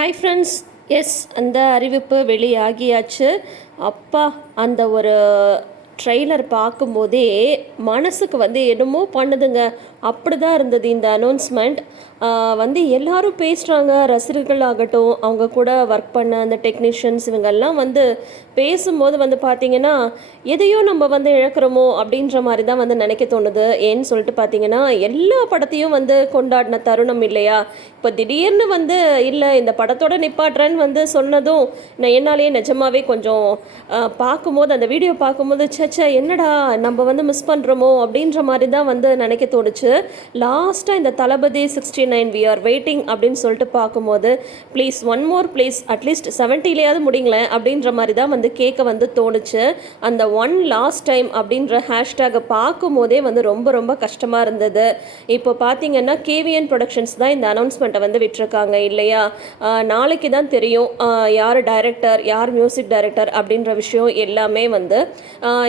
Hi friends. S, அந்த அறிவிப்பு வெளியாகியாச்சு. அப்பா, அந்த ஒரு ட்ரெய்லர் பார்க்கும்போதே மனசுக்கு என்னமோ பண்ணுதுங்க. அப்படி தான் இருந்தது இந்த அனௌன்ஸ்மெண்ட். எல்லாரும் பேசுகிறாங்க, ரசிகர்கள் ஆகட்டும், அவங்க கூட ஒர்க் பண்ண அந்த டெக்னீஷியன்ஸ் இவங்கெல்லாம் பேசும்போது பார்த்திங்கன்னா, எதையோ நம்ம இழக்கிறோமோ அப்படின்ற மாதிரி தான் நினைக்க தோணுது. ஏன்னு சொல்லிட்டு பார்த்திங்கன்னா, எல்லா படத்தையும் கொண்டாடின தருணம் இல்லையா? இப்போ திடீர்னு இல்லை இந்த படத்தோட நிப்பாட்டுறேன்னு சொன்னதும் நான் என்னாலேயே நிஜமாவே கொஞ்சம் பார்க்கும்போது அந்த வீடியோ பார்க்கும்போது சச்சா என்னடா நம்ம மிஸ் பண்ணுறோமோ அப்படின்ற மாதிரி தான் நினைக்க தோணுச்சு. லாஸ்ட்டாக இந்த தளபதி 69 வி ஆர் வெயிட்டிங் அப்படின்னு சொல்லிட்டு பார்க்கும்போது please one more please at least 70லேயாவது முடிங்களேன் அப்படின்ற மாதிரி தான் கேட்க தோணுச்சு. அந்த ஒன் லாஸ்ட் டைம் அப்படின்ற ஹேஷ்டேகை பார்க்கும்போதே ரொம்ப ரொம்ப கஷ்டமாக இருந்தது. இப்போ பார்த்தீங்கன்னா கேவிஎன் ப்ரொடக்ஷன்ஸ் தான் இந்த அனௌன்ஸ்மெண்ட்டை விட்டுருக்காங்க இல்லையா? நாளைக்கு தான் தெரியும் யார் டைரக்டர், யார் மியூசிக் டைரக்டர் அப்படின்ற விஷயம் எல்லாமே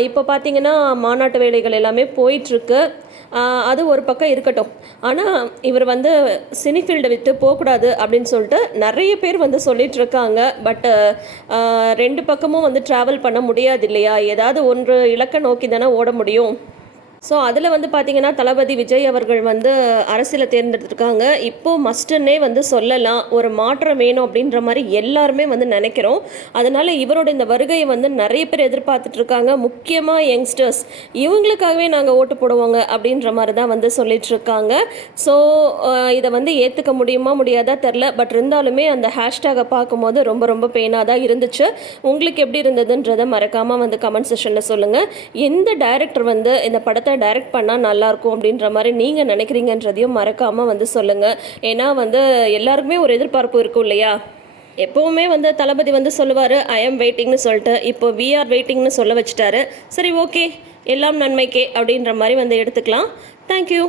இப்போ பார்த்தீங்கன்னா மாநாட்டு வேலைகள் எல்லாமே போயிட்டுருக்கு. அது ஒரு பக்கம் இருக்கட்டும். ஆனால் இவர் சினி ஃபீல்டை விட்டு போகக்கூடாது அப்படின்னு சொல்லிட்டு நிறைய பேர் சொல்லிகிட்ருக்காங்க. பட்டு ரெண்டு பக்கமும் ட்ராவல் பண்ண முடியாது இல்லையா? ஏதாவது ஒன்று இலக்கை நோக்கி தானே ஓட முடியும். ஸோ அதில் பார்த்தீங்கன்னா தளபதி விஜய் அவர்கள் அரசியலை தேர்ந்தெடுத்திருக்காங்க. இப்போது மஸ்ட்டுன்னே சொல்லலாம். ஒரு மாற்றம் வேணும் அப்படின்ற மாதிரி எல்லாருமே நினைக்கிறோம். அதனால் இவரோட இந்த வருகையை நிறைய பேர் எதிர்பார்த்துட்ருக்காங்க. முக்கியமாக யங்ஸ்டர்ஸ் இவங்களுக்காகவே நாங்கள் ஓட்டு போடுவோங்க அப்படின்ற மாதிரி தான் சொல்லிகிட்ருக்காங்க. ஸோ இதை ஏற்றுக்க முடியுமா முடியாதா தெரில. பட் இருந்தாலுமே அந்த ஹேஷ்டேகை பார்க்கும்போது ரொம்ப ரொம்ப பெயினாக தான் இருந்துச்சு. உங்களுக்கு எப்படி இருந்ததுன்றதை மறக்காமல் கமெண்ட் செக்ஷனில் சொல்லுங்கள். எந்த டைரக்டர் இந்த படத்தை டைரக்ட் பண்ணால் நல்லாயிருக்கும் அப்படின்ற மாதிரி நீங்கள் நினைக்கிறீங்கன்றதையும் மறக்காமல் சொல்லுங்கள். ஏன்னா எல்லாருக்குமே ஒரு எதிர்பார்ப்பு இருக்கும் இல்லையா? எப்போவுமே தளபதி சொல்லுவார் ஐ ஆம் வெயிட்டிங்னு சொல்லிட்டு. இப்போ வி ஆர் வெயிட்டிங்னு சொல்ல வச்சுட்டாரு. சரி, ஓகே, எல்லாம் நன்மைக்கே அப்படின்ற மாதிரி எடுத்துக்கலாம். தேங்க்யூ.